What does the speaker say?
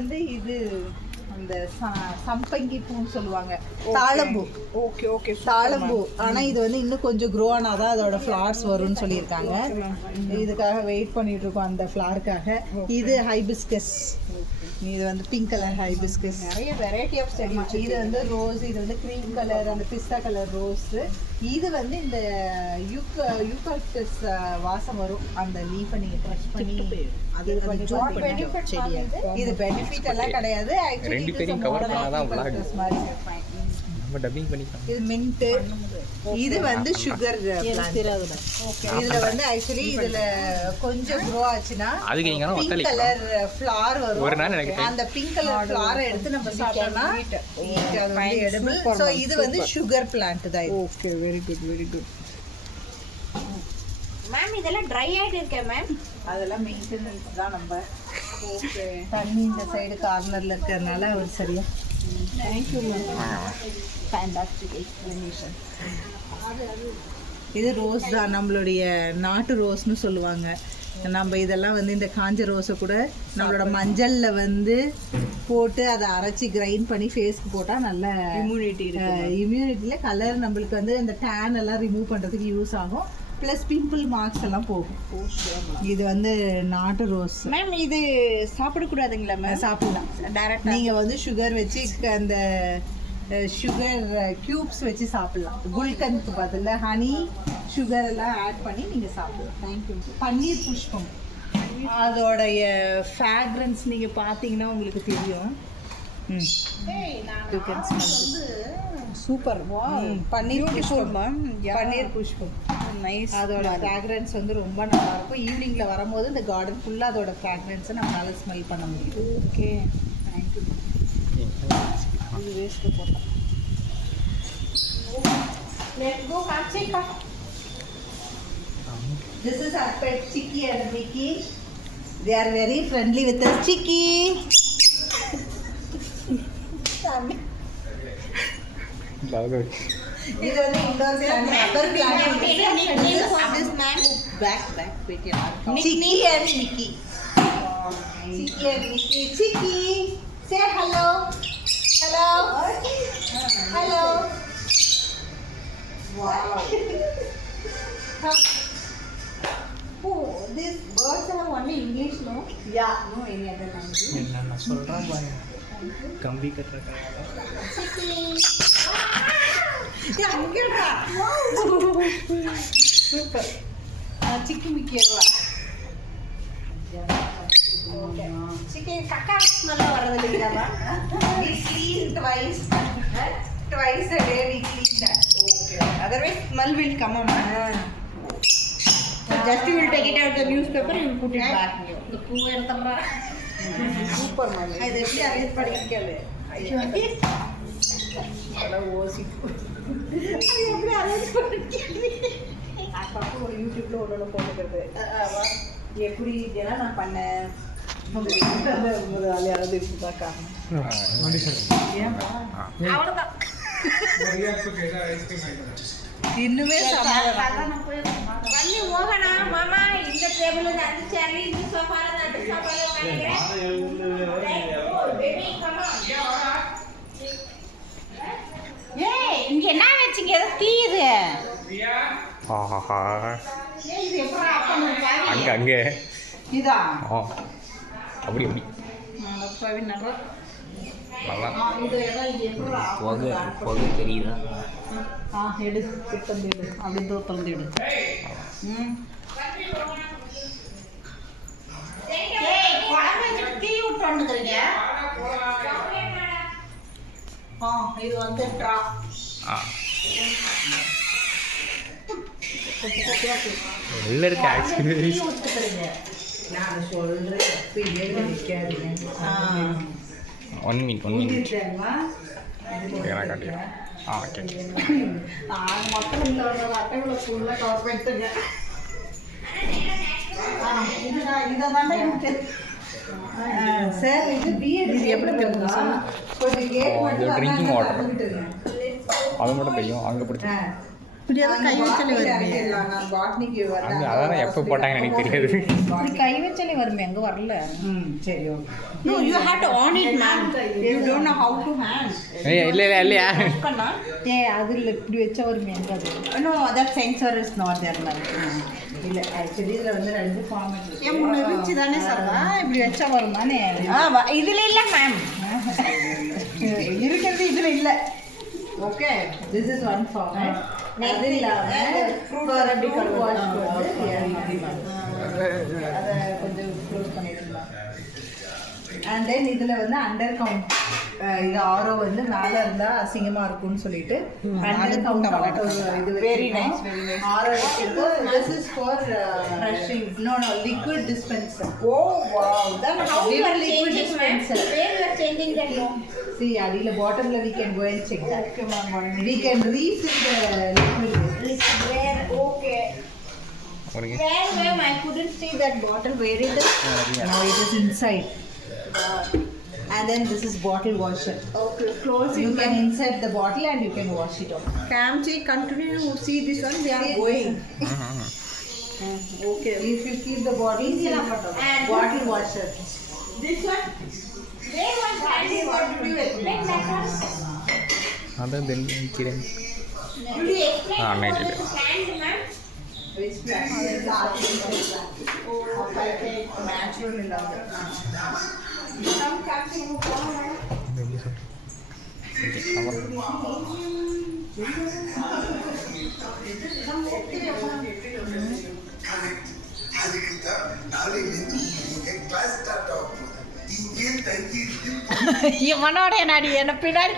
வந்து இது அந்த சம்பங்கி பூன்னு சொல்லுவாங்க, தாழம்பூ. ஓகே ஓகே, தாழம்பூ. ஆனால் இது வந்து இன்னும் கொஞ்சம் க்ரோ ஆனாதான் அதோட ஃப்ளார்ஸ் வரும்னு சொல்லியிருக்காங்க. இதுக்காக வெயிட் பண்ணிட்டு இருக்கோம், அந்த ஃப்ளாருக்காக. இது ஹைபிஸ்கஸ். இது வந்து பிங்க் கலர் ஹைபிஸ்கஸ். நிறைய வெரைட்டி ஆஃப் செடி. இது வந்து ரோஸ். இது வந்து க்ரீம் கலர், அந்த பிஸ்தா கலர் ரோஸ். இது வந்து இந்த யூகாலிப்டஸ் வாசம் வரும், அந்த லீஃபை நீங்கள் க்ரஷ் பண்ணி அது இது பெனிஃபிட் எல்லாம் கிடையாது. ஆக்சுவலி இது மின்ட். இது வந்து சுகர். இதுல வந்து ஆக்சுவலி இதுல கொஞ்சம் க்ரோ ஆச்சுன்னா பிங்க் கலர் ஃப்ளவர் வரும். அந்த பிங்க் கலர் ஃப்ளவரை எடுத்து நம்ம சாப்பிட்டோம்னா அது வந்து எடிபிள். சோ இது வந்து சுகர் பிளான்ட் தான். Okay, very good very good. Ma'am இதெல்லாம் ட்ரை ஆயிட்டு இருக்கே மேம். அதெல்லாம் மெயின்டெனன்ஸ் தான் நம்ம. ஓகே, தண்ணி இந்த சைடு கார்னர்ல இருக்கிறதுனால ஒரு சரியா. Thank you ma'am, fantastic explanation. இது ரோஸ் தான், நம்மளுடைய நாட்டு ரோஸ்னு சொல்லுவாங்க. நம்ம இதெல்லாம் வந்து இந்த காஞ்ச ரோஸை கூட நம்மளோட மஞ்சளில் வந்து போட்டு அதை அரைச்சி கிரைண்ட் பண்ணி ஃபேஸ்க்கு போட்டால் நல்ல இம்யூனிட்டியில் கலர் நம்மளுக்கு வந்து அந்த டேன் எல்லாம் ரிமூவ் பண்ணுறதுக்கு யூஸ் ஆகும். ப்ளஸ் பிம்பிள் மார்க்ஸ் எல்லாம் போகும். இது வந்து நாட்டு ரோஸ். மேம் இது சாப்பிடக்கூடாதுங்களா மேம்? சாப்பிடலாம் டேரெக்டாக. நீங்கள் வந்து சுகர் வச்சு அந்த சுகர் க்யூப்ஸ் வச்சு சாப்பிடலாம். குல்கந்துக்கு பதில் ஹனி சுகர் எல்லாம் ஆட் பண்ணி நீங்கள் சாப்பிடலாம். தேங்க்யூ. பன்னீர் புஷ்பம், அதோடைய ஃப்ராக்ரன்ஸ் நீங்கள் பார்த்தீங்கன்னா உங்களுக்கு தெரியும். சூப்பர். வா, பன்னீர் புஷ்பம். பன்னீர் புஷ்பம் நைஸ். அதோட ஃப்ராக்ரன்ஸ் வந்து ரொம்ப நல்லா இருக்கும். ஈவினிங்கில் வரும்போது இந்த கார்டன் ஃபுல்லாக அதோட ஃப்ராக்ரன்ஸை நம்மளால ஸ்மெல் பண்ண முடியும். Okay, thank you. இது வேஸ்ட்டு போட்டோம். Let's go Karthika. This is our pet Chicky and Mickey. They are very friendly with us. Chicky. இது வந்து indoor plant. Other plant. This man. Back. Wait here. Chicky and Mickey. Chicky and Mickey. Chicky, say hello. Hello. Hello. Wow. Oh, these birds have only English, no? Yeah, no any other language. என்னென்ன சொல்கிறான் பாருங்க, கம்பி கட்டுறக்காக. Super. Chicky Mickey. Chicken kaka smell வரது இல்லையாமா? We clean twice a day. We clean that. Okay. Otherwise smell will come on. Just you will take it out the newspaper and put it back. இந்த பூ எடுத்தம்ரா. Super ma'am. இது எப்படி arrange பண்ணிருக்கீங்க? அதெல்லாம் ஓசி. அது எப்படி அரேஞ்ச் பண்ணிருக்கீங்க? அப்பப்போ ஒரு யூடியூப்ல ஒன்று போட்டுக்கிறது. எப்படி இதெல்லாம் நான் பண்ணேன். யாராவது இருக்குதா காரணம்? அவ்வளவுதான். இன்னுமே வள்ளி மோகனா மாமா இந்த டேபிள்ல இருந்து அந்த சேர்ல இந்த சோஃபால இருந்து அந்த சோஃபால உட்கார்ந்திருக்கேன். Baby come on. ஏய் இங்க என்ன வெச்சீங்க? ஏதோ தீயுது. ஆஹா, ஏய் இது எப்பறா அப்பன்னு பாரு. அங்கே இதா அப்படி நல்லா புகை தெரியுதா? எடு கிட்டந்து எடு, அப்படி தோத்தந்து எடு. ஏய் குழம்பு தீ விட்டு வந்துக்கிறீங்க. இது வந்து ட்ரா. உள்ள இருக்க ஆக்சுவலி நான் சொல்றேன் ஒன் மினிட் ஓகே. மொத்தம் இந்த அட்டைகளை ஃபுல்லாக கவர் பண்ணிட்டுங்க. சார் இது பிஎட் எப்படி தெரியும்? கொஞ்சம் கேட் மட்டும் ட்ரிங்கிங் வாட்டர் அது மட்டும் தெரியும். அங்கே பிடிச்சி இப்படி ஏதாவது கை வச்சாலே வருமே நான் பாட்னிக்கு அங்கே அதான் எப்போ போட்டாங்கன்னு எனக்கு தெரியாது. இப்படி கை வச்சாலே வருமே அங்கே வரல. சரி okay. No, you have to on it, ma'am. You don't know how to hand. இல்லை இல்லையா அதில் இப்படி வச்சா வருமே அங்கே அது. No, that sensor is not there, ma'am. இல்லை ஆக்சுவலி இதில் வந்து 2 ஃபார்மேட் ஏன் முன்ன இருந்துச்சு தானே சொல்றா இப்படி வச்சா வருமானே. இதுல இல்ல மேம். இருக்கிறது இதில் இல்லை. Okay. This is one format. Next அது இல்லாமல் ஃப்ரூட் வாஷ் அதை கொஞ்சம் க்ளோஸ் பண்ணிடலாம். அண்ட் தென் இதில் வந்து அண்டர் கவுண்ட் இது ஆரோ வந்து மேலே இருந்தால் அசிங்கமாக இருக்கும்னு சொல்லிட்டு அண்டர் கவுண்ட் இது Very nice, very nice. ஆரோ வச்சுட்டு this is for freshing. No liquid dispenser. Oh wow. Then how you are Liquid changing, ma'am? dispenser. Where you are changing that no? See, அடியில் பாட்டமில் we can go and check that. We can refill the liquid. Where? Okay. உனக்கு Where, ma'am? I couldn't see that bottle. Where is it? Now it is inside. And then this is bottle washer. Okay, close You it. can insert the bottle and you can wash it off. Kamchi, continue to see this one. They are going. Okay. If you keep the bottle, And bottle washer. this one? Where one hand is what to do? Explain that one. அதான் தெரிஞ்சுக்கிறேன். Could you explain Ah, about made it. this hand, ma'am? Which plastic is artificial plastic. Natural இல்லாம. Come, come to move on, madam. இவனோட என்னடி என்ன பின்னாடி